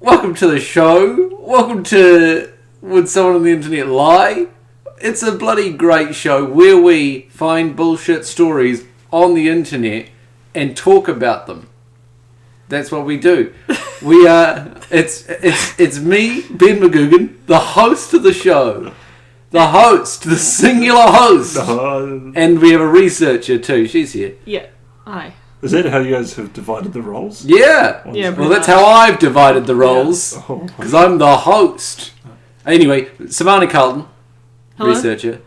Welcome to the show. Welcome to Would Someone on the Internet Lie? It's a bloody great show where we find bullshit stories on the internet and talk about them. That's what we do. We are. It's me, Ben McGugan, the host of the show. The host, the singular host. And we have a researcher too. She's here. Yeah. Hi. Is that how you guys have divided the roles? Yeah. Well, that's how I've divided the roles. Because I'm the host. Anyway, Savannah Carlton, Hello? researcher.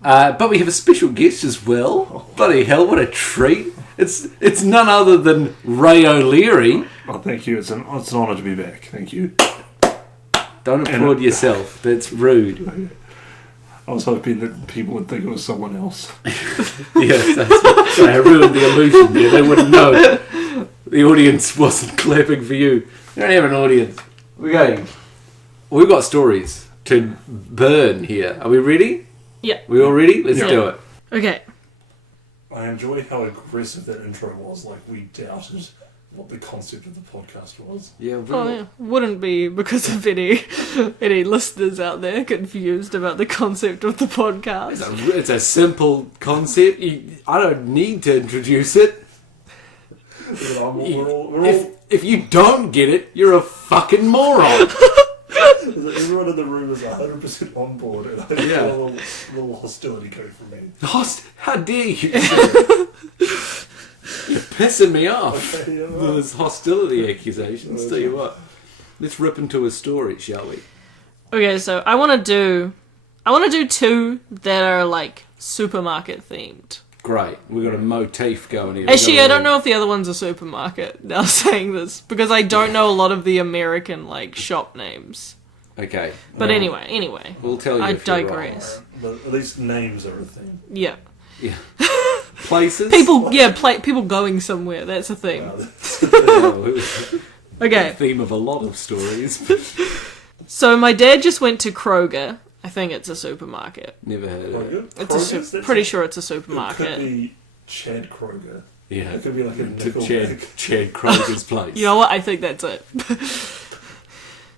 But we have a special guest as well. Bloody hell, what a treat. It's none other than Ray O'Leary. Oh, thank you. It's an honour to be back. Thank you. Don't applaud yourself. That's rude. I was hoping that people would think it was someone else. Yes, that's I ruined the illusion there. They wouldn't know. The audience wasn't clapping for you. You don't have an audience. We've got stories to burn here. Are we ready? Yeah. We all ready? Let's do it. Okay. I enjoy how aggressive that intro was. Like, we doubted what the concept of the podcast was. Yeah, Oh, yeah. Wouldn't be because of any listeners out there confused about the concept of the podcast. It's a simple concept. I don't need to introduce it. If you don't get it, you're a fucking moron. Everyone in the room is 100% on board, and I feel a little hostility coming from me. How dare you? You're pissing me off. Okay, yeah, right. Those hostility accusations. Tell you what. Let's rip into a story, shall we? Okay, so I want to do two that are like supermarket themed. Great. We've got a motif going here. Actually, I don't know if the other one's a supermarket now saying this, because I don't know a lot of the American like shop names. Okay. But anyway. We'll tell you I if you're digress. But at least names are a thing. Yeah. Yeah. Places? People going somewhere, that's a thing. Okay. The theme of a lot of stories. So my dad just went to Kroger. I think it's a supermarket. Never heard of it. It's pretty sure it's a supermarket. It could be Chad Kroger. Yeah. It could be like a nickel Chad Kroger's place. You know what? I think that's it.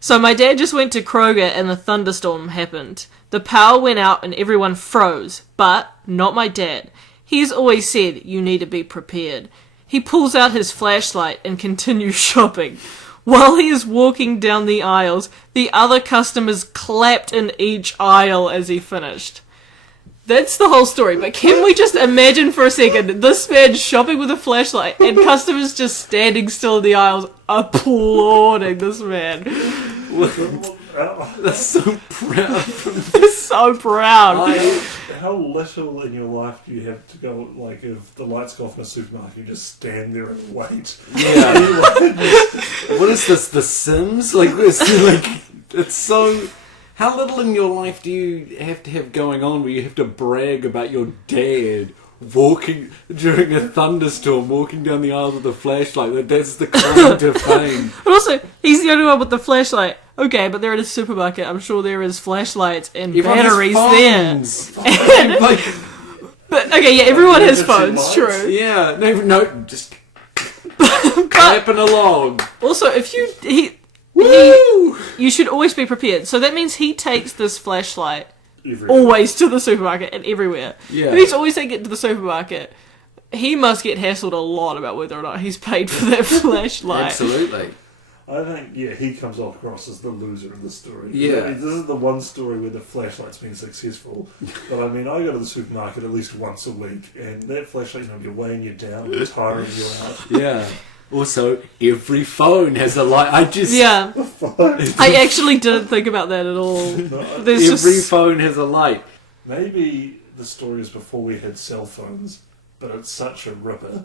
So my dad just went to Kroger and the thunderstorm happened. The power went out and everyone froze, but not my dad. He's always said you need to be prepared. He pulls out his flashlight and continues shopping. While he is walking down the aisles, the other customers clapped in each aisle as he finished. That's the whole story, but can we just imagine for a second this man shopping with a flashlight and customers just standing still in the aisles applauding this man? That's so proud. They're so proud. How little in your life do you have to go, like, if the lights go off in a supermarket, you just stand there and wait? Yeah. What is this, The Sims? It's so... How little in your life do you have to have going on where you have to brag about your dad walking during a thunderstorm, walking down the aisle with a flashlight? That's the claim to fame. But also, he's the only one with the flashlight. Okay, but they're in a supermarket. I'm sure there is flashlights and batteries there. But okay, yeah, everyone has phones. True. Yeah, no, just clapping along. Also, if you should always be prepared. So that means he takes this flashlight always to the supermarket and everywhere. Yeah. If he's always taking it to the supermarket, he must get hassled a lot about whether or not he's paid for that flashlight. Absolutely. I think, he comes across as the loser in the story. Yeah. This is the one story where the flashlight's been successful. But I mean, I go to the supermarket at least once a week, and that flashlight, you're weighing you down, you're tiring you out. Yeah. Also, every phone has a light. I actually didn't think about that at all. No, every phone has a light. Maybe the story is before we had cell phones, but it's such a ripper.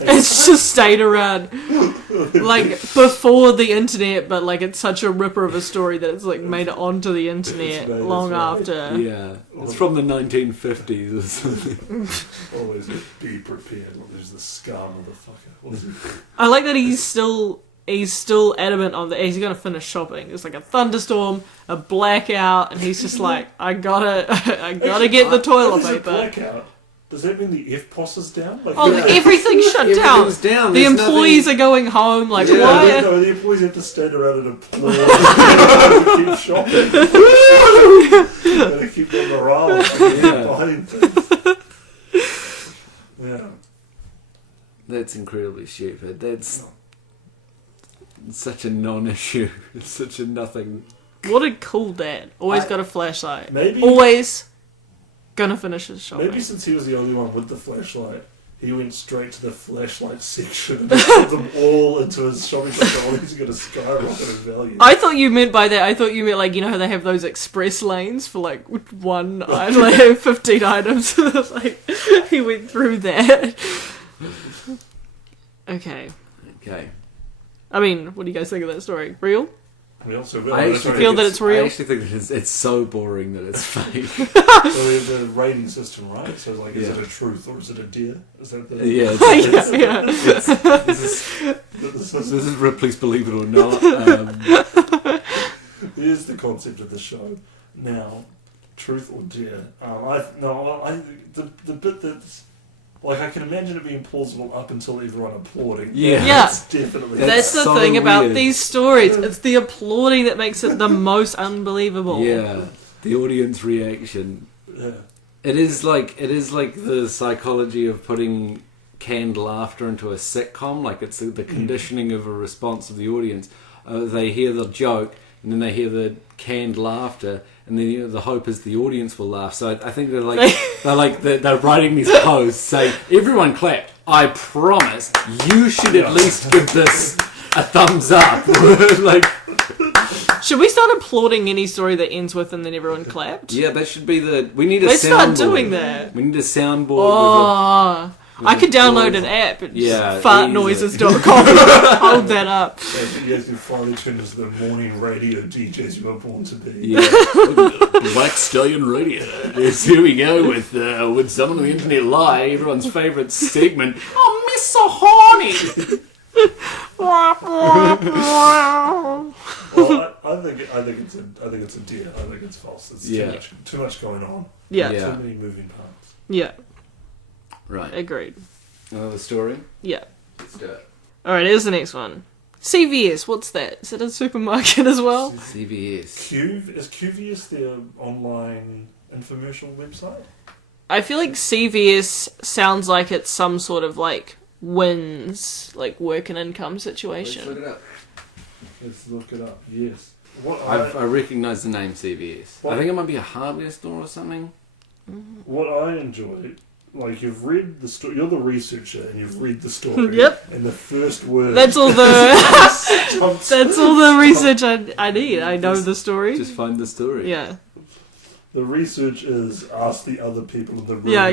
It's just stayed around, like, before the internet, but, like, it's such a ripper of a story that it's, like, made it onto the internet long after. Yeah. It's from the 1950s or something. Always be prepared. There's the scum motherfucker. I like that he's still adamant on that he's going to finish shopping. It's like a thunderstorm, a blackout, and he's just like, I gotta get the toilet paper. Blackout. Does that mean the FPOS is down? Like, Oh, everything's shut down. Everything's down. The There's employees are going home. Like, Yeah. why? No, the employees have to stand around and applaud and keep shopping. Gotta keep their morale up and buying things. Yeah. That's incredibly stupid. That's such a non-issue. It's such a nothing. What a cool dad. Always got a flashlight. Maybe- Always gonna finish his shopping. Maybe since he was the only one with the flashlight, he went straight to the flashlight section and put them all into his shopping cart. So all these are going to skyrocket in value. I thought you meant by that, like, you know how they have those express lanes for, like, one item, like 15 items? Like, he went through that. Okay. I mean, what do you guys think of that story? Real? We also I actually feel that it's real. I actually think it's so boring that it's fake. So we have the rating system, right? So it's like, is it a truth or is it a dare? Is that the... Yeah. Yeah. This This is Ripley's Believe It or Not. Here's the concept of the show. Now, truth or dare? The bit that's... Like, I can imagine it being plausible up until everyone applauding. Yeah. That's definitely... That's the so thing about weird. these stories. It's the applauding that makes it the most unbelievable. Yeah. The audience reaction. Yeah. It is like the psychology of putting canned laughter into a sitcom. Like, it's the conditioning of a response of the audience. They hear the joke and then they hear the canned laughter, and then the hope is the audience will laugh. So I think they're writing these posts saying, "Everyone clap. I promise you should at least give this a thumbs up." Like, Should we start applauding any story that ends with "and then everyone clapped"? yeah, that should be we need a Let's start soundboard. doing that. We need a soundboard. Oh, I could download an app and Yeah, fartnoises.com. Hold that up. You guys can finally turn into the morning radio DJs you were born to be. Yeah. Black Stallion Radio. Yes, here we go with someone on the internet lie, everyone's favourite segment. Oh, Miss So Horny! Well, I think it's a deal. I think it's false. It's too much going on. Yeah. Too many moving parts. Yeah. Right. Agreed. Another story? Yeah. Let's do it. Alright, here's the next one. CVS, what's that? Is it a supermarket as well? CVS. Is QVS their online infomercial website? I feel like CVS sounds like it's some sort of, like, wins, like, work and income situation. Let's look it up. Let's look it up. Yes. I recognise the name CVS. I think it might be a hardware store or something. What I enjoy, like, you've read the story, you're the researcher and you've read the story. Yep. And the first word... That's all the that's all the research I need. I know the story. Just find the story. Yeah. The research is ask the other people in the room. Yeah,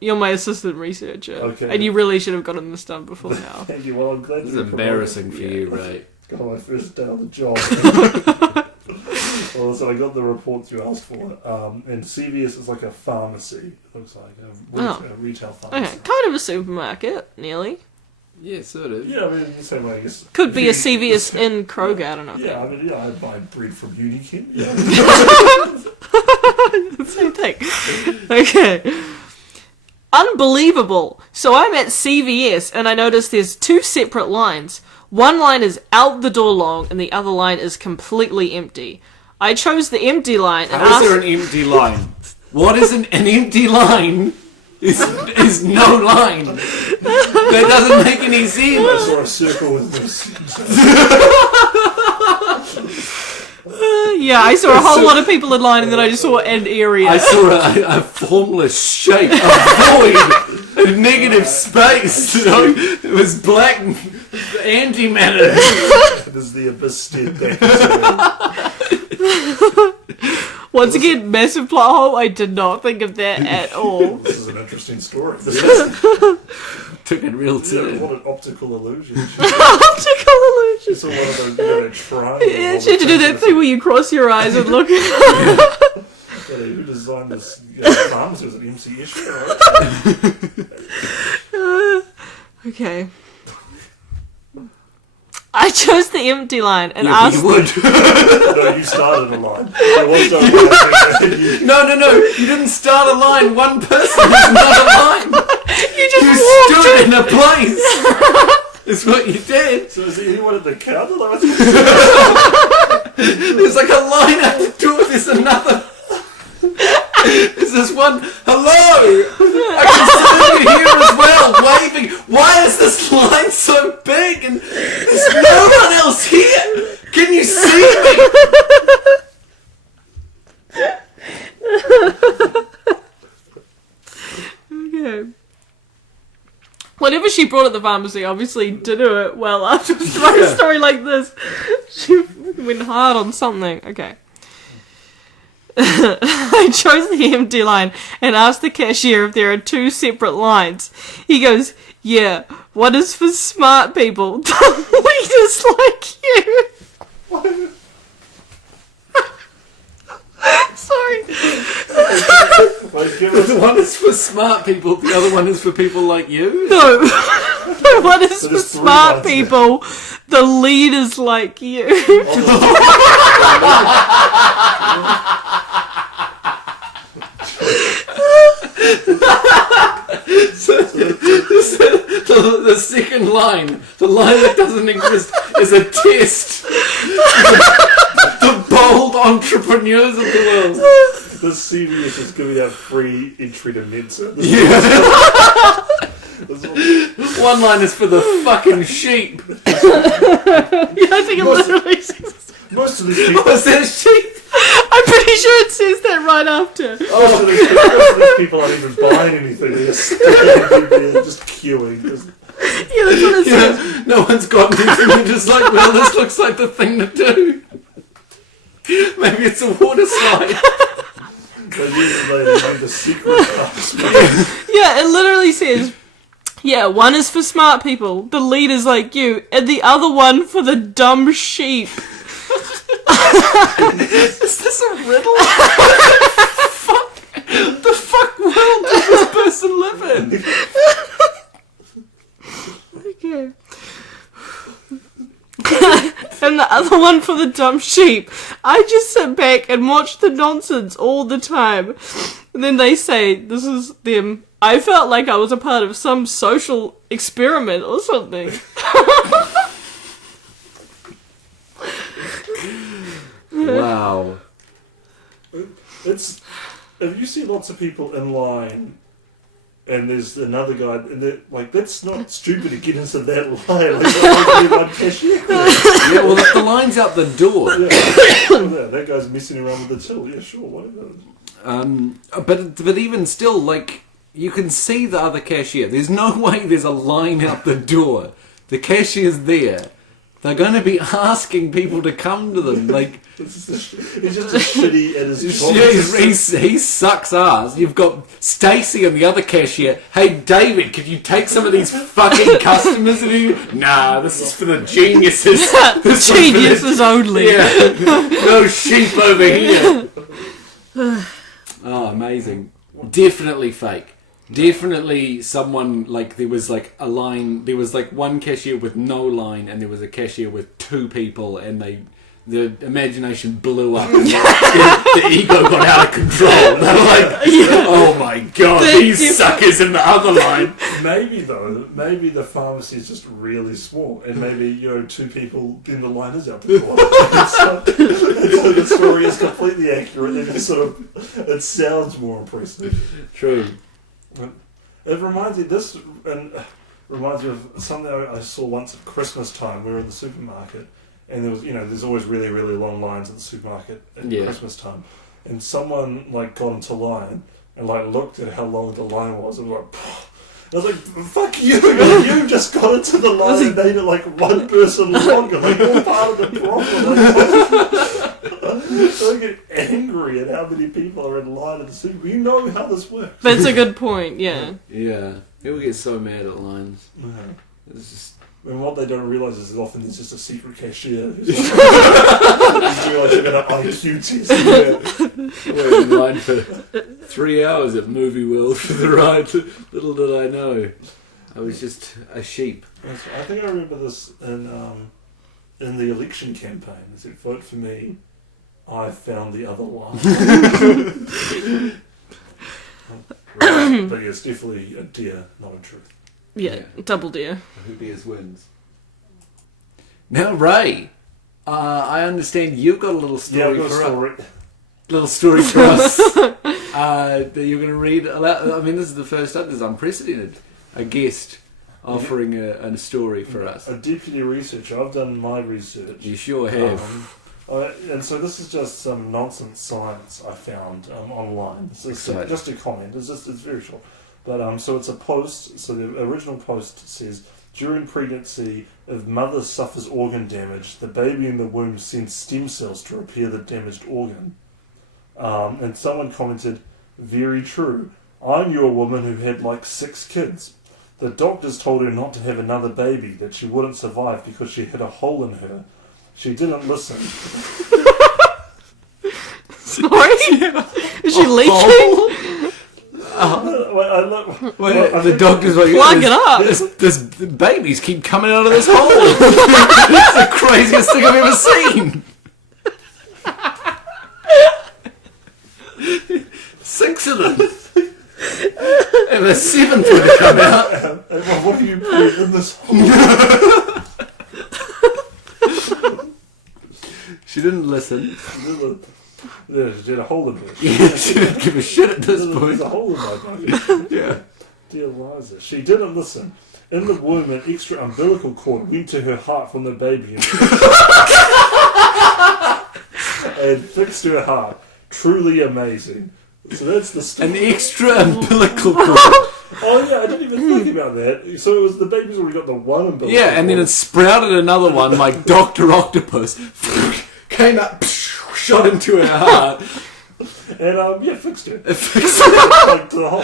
you're my assistant researcher. Okay. And you really should have gotten this done before now. Thank you. Well, I'm glad This is you're embarrassing for promoted. you, right? Got my first day on the job. Well, so I got the reports you asked for. And CVS is like a pharmacy. It looks like a retail pharmacy. Okay, kind of a supermarket, nearly. Yeah, sort of. Yeah, I mean, the same way, I guess. Could be a CVS in Kroger, I don't know. Yeah, I mean, yeah, I buy bread from Unikin. Yeah. Same thing. Okay. Unbelievable. So I'm at CVS and I notice there's two separate lines. One line is out the door long and the other line is completely empty. I chose the empty line and How asked... is there an empty line? What is an empty line? Is no line. That doesn't make any I sense. saw a circle with this. Yeah, I saw a whole lot of people in line and then I just saw an area. I saw a formless shape, a void, a negative space. It was black antimatter. There's the abyss step back. Once again, massive plot hole. I did not think of that at all. This is an interesting story. Took a real turn. What an optical illusion. Optical illusion. It's one of those, you know, triangle. Yeah, she had to do that thing where you cross your eyes and look. Who designed this pharmacy? Was it MC Ishmael? Okay. I chose the empty line and Yeah, but asked... you would. No, you started a line. There was no line. No. You didn't start a line. One person is not a line. You just You walked stood in a place. Is what you did. So is there anyone at the counter? Like, There's like a line at the door. There's another. There's this one. Hello. I can see you here as well, waving. Why is this line so big? And there's no one else here. Can you see me? Okay. Whenever she brought at the pharmacy, obviously did do it well after writing a story like this. She went hard on something. Okay. I chose the empty line and asked the cashier if there are 2 separate lines. He goes, yeah, one is for smart people, leaders like you. Sorry. The one is for smart people. The other one is for people like you. No. One is So for there's 3 smart lines there. people, the leaders like you. The second line, the line that doesn't exist, is a test. The bold entrepreneurs of the world. the CVS is giving out free entry to Mensa. One line is for the fucking sheep. Yeah, I think it literally says... Most of these people, Was that a sheep? I'm pretty sure it says that right after. most of these people aren't even buying anything. They're just standing there, just queuing. Just, Yeah, that's what it says. Yeah, no one's got anything. They're just like, well, this looks like the thing to do. Maybe it's a water slide. they need the secret password. Yeah, it literally says, yeah, one is for smart people, the leaders like you, and the other one for the dumb sheep. Is this a riddle? The fuck world does this person live in? Okay. And the other one for the dumb sheep. I just sit back and watch the nonsense all the time. And then they say, this is them. I felt like I was a part of some social experiment or something. Wow. It's if you see lots of people in line, and there's another guy, and like that's not stupid to get into that line. Like, there's one cashier. Yeah, well, the line's out the door. Yeah, that guy's messing around with the till. Yeah, sure, whatever. But even still, like, you can see the other cashier. There's no way there's a line out the door. The cashier's there. They're going to be asking people to come to them. Like, He's just a shitty at his job. he sucks ass. You've got Stacy and the other cashier. Hey, David, could you take some of these fucking customers? And he, nah, this is for the geniuses. This one's for the- Geniuses only. Yeah, no sheep over here. Oh, amazing. Definitely fake. Definitely someone, like, there was like a line, there was like one cashier with no line and there was a cashier with 2 people and the imagination blew up and the ego got out of control. They were like, oh my god, these suckers in the other line. Maybe the pharmacy is just really small, and maybe 2 people, then the line is out the door. So the story is completely accurate, and it sounds more impressive. True. It reminds me of something I saw once at Christmas time. We were in the supermarket, and there was there's always really, really long lines at the supermarket at Christmas time, and someone got into line and looked at how long the line was and was like. I was like, fuck you! You just got into the line and made it one person longer. You're part of the problem. I get angry at how many people are in line at the super. You know how this works. That's a good point, yeah. Yeah. People get so mad at lines. It's just... And what they don't realise is that often there's just a secret cashier. You realise you're going to IQ test. Wait in line for 3 hours at Movie World for the ride. Little did I know. I was just a sheep. I think I remember this in in the election campaign. He said, vote for me. I found the other one. Right. But yeah, it's definitely a dare, not a truth. Yeah, double dare. Who dares wins. Now, Ray, I understand you've got a little story little story for us that you're going to read. I mean, this is the first time. This is unprecedented. A guest offering a story for us. A deputy researcher. I've done my research. You sure have. And so this is just some nonsense science I found online. So it's just a comment. It's very short. But so it's a post. So the original post says, during pregnancy, if mother suffers organ damage, the baby in the womb sends stem cells to repair the damaged organ. And someone commented, very true. I knew a woman who had like 6 kids. The doctors told her not to have another baby, that she wouldn't survive because she had a hole in her. She didn't listen. Sorry? Is she leaking? The doctor's like, plug it up. This babies keep coming out of this hole. It's the craziest thing I've ever seen. 6 of them. And the 7th one to come out. What do you put in this hole? She didn't listen. Yeah, she had a hole in her. Yeah, she didn't give a shit at this point. There's a hole in my bucket. Yeah. Dear Liza. She didn't listen. In the womb, an extra umbilical cord went to her heart from the baby and fixed her heart. Truly amazing. So that's the story. An extra umbilical cord. Oh yeah, I didn't even think about that. So it was the baby's already got the one umbilical Yeah, and then it sprouted another one like Dr. Octopus. Came up, shot into her heart. And fixed her. It fixed it. Like to the hole.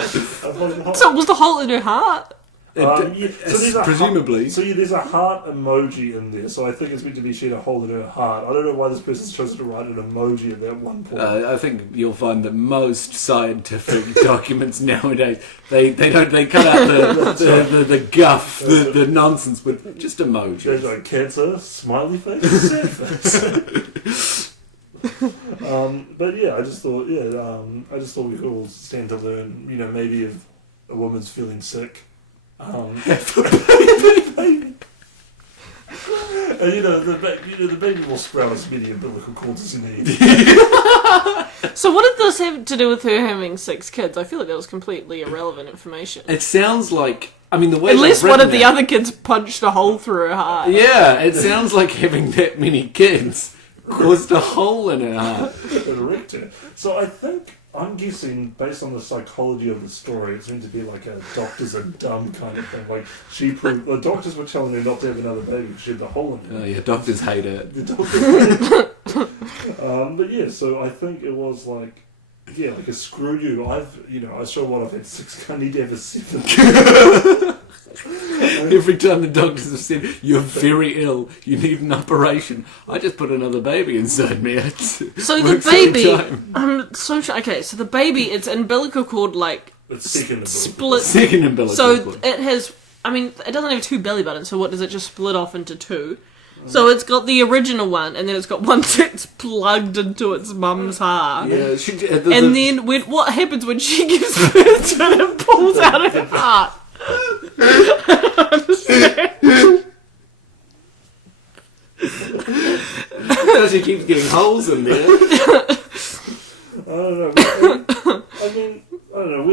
So was the hole in her heart? Presumably. There's a heart emoji in there, so I think it's meant to be she had a hole in her heart. I don't know why this person's chosen to write an emoji at that one point. I think you'll find that most scientific documents nowadays they cut out the guff, the nonsense with just emojis. There's like cancer, smiley face, sad face. But yeah, I just thought we could all stand to learn. Maybe if a woman's feeling sick. And the baby will sprout as many umbilical cords as you need. So what did this have to do with her having 6 kids? I feel like that was completely irrelevant information. It sounds like, I mean, the way unless one of the other kids punched a hole through her heart. Yeah, it sounds like having that many kids caused a hole in her heart. It wrecked her. So I'm guessing, based on the psychology of the story, it's meant to be like a doctors are dumb kind of thing. Like, the doctors were telling her not to have another baby because she had the hole in her. Oh yeah, doctors hate it. The doctors hate it. But yeah, so I think it was like, yeah, like a screw you. I show what I've had 6, I need to have a 7. Every time the doctors have said, you're very ill, you need an operation, I just put another baby inside me. So the baby, I'm so sure. Okay, so the baby, it's umbilical cord it's second split. Second umbilical cord. It has. I mean, it doesn't have 2 belly buttons. So what does it just split off into 2? So it's got the original one, and then it's got one that's plugged into its mum's heart. Yeah, and then what happens when she gives birth to it and pulls out her heart? I don't understand. She keeps getting holes in there. I don't know. I mean, I don't know.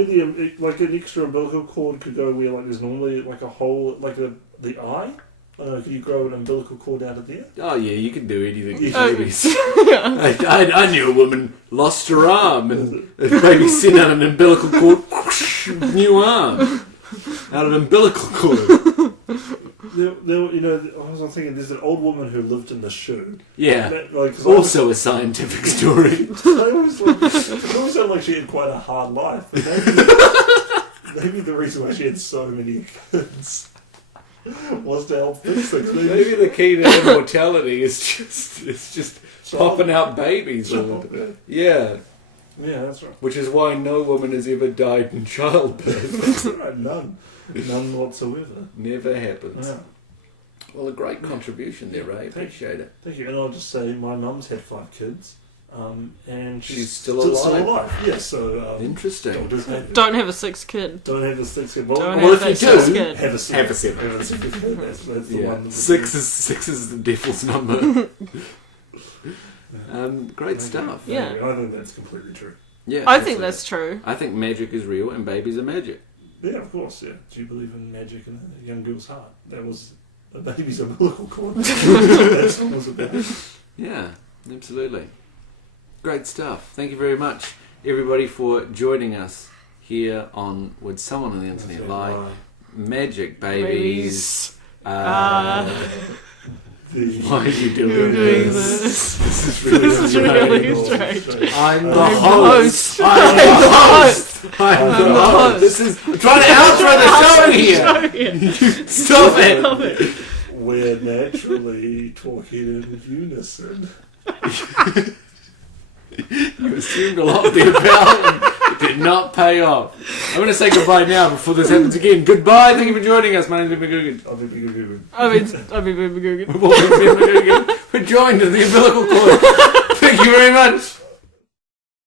Where an extra umbilical cord could go where there's normally like a hole, like the eye. I don't know. Could you grow an umbilical cord out of there? Oh yeah, you can do anything with babies. I knew a woman lost her arm, and the baby sent out an umbilical cord, whoosh, new arm. Out of umbilical cord. I was thinking there's an old woman who lived in the shoe. Yeah. Also a scientific story. It always sounded like she had quite a hard life. Maybe the reason why she had so many kids was to help fix things. Maybe the key to immortality is just popping out babies. Yeah. Yeah, that's right. Which is why no woman has ever died in childbirth. That's right, none whatsoever. Never happens. Yeah. Well, a great contribution there, Ray. Appreciate it. Thank you. And I'll just say my mum's had 5 kids. And she's still alive. Yeah, so interesting. Don't have a 6th kid. Don't have a 6th kid. Well, Don't if you do, have a 7. Have a 7. That's the one. 6 is the devil's number. Great stuff. Yeah. I think that's completely true. Yeah, I think that's true. I think magic is real and babies are magic. Yeah, of course. Yeah. Do you believe in magic in a young girl's heart? That was a baby's umbilical cord. That's what it was about. Yeah, absolutely. Great stuff. Thank you very much, everybody, for joining us here on Would Someone on the Internet Lie? Magic Babies. Why are you doing this? This is really strange. I'm the host. I'm the host. This is I'm trying to outro the show here. Stop it. We're naturally talking in unison. You assumed a lot there, pal, and it did not pay off. I'm going to say goodbye now before this happens again. Goodbye. Thank you for joining us. My name's Ben McGugan. I'll be McGugan. I've been McGugan. We're joined in the umbilical cord. Thank you very much.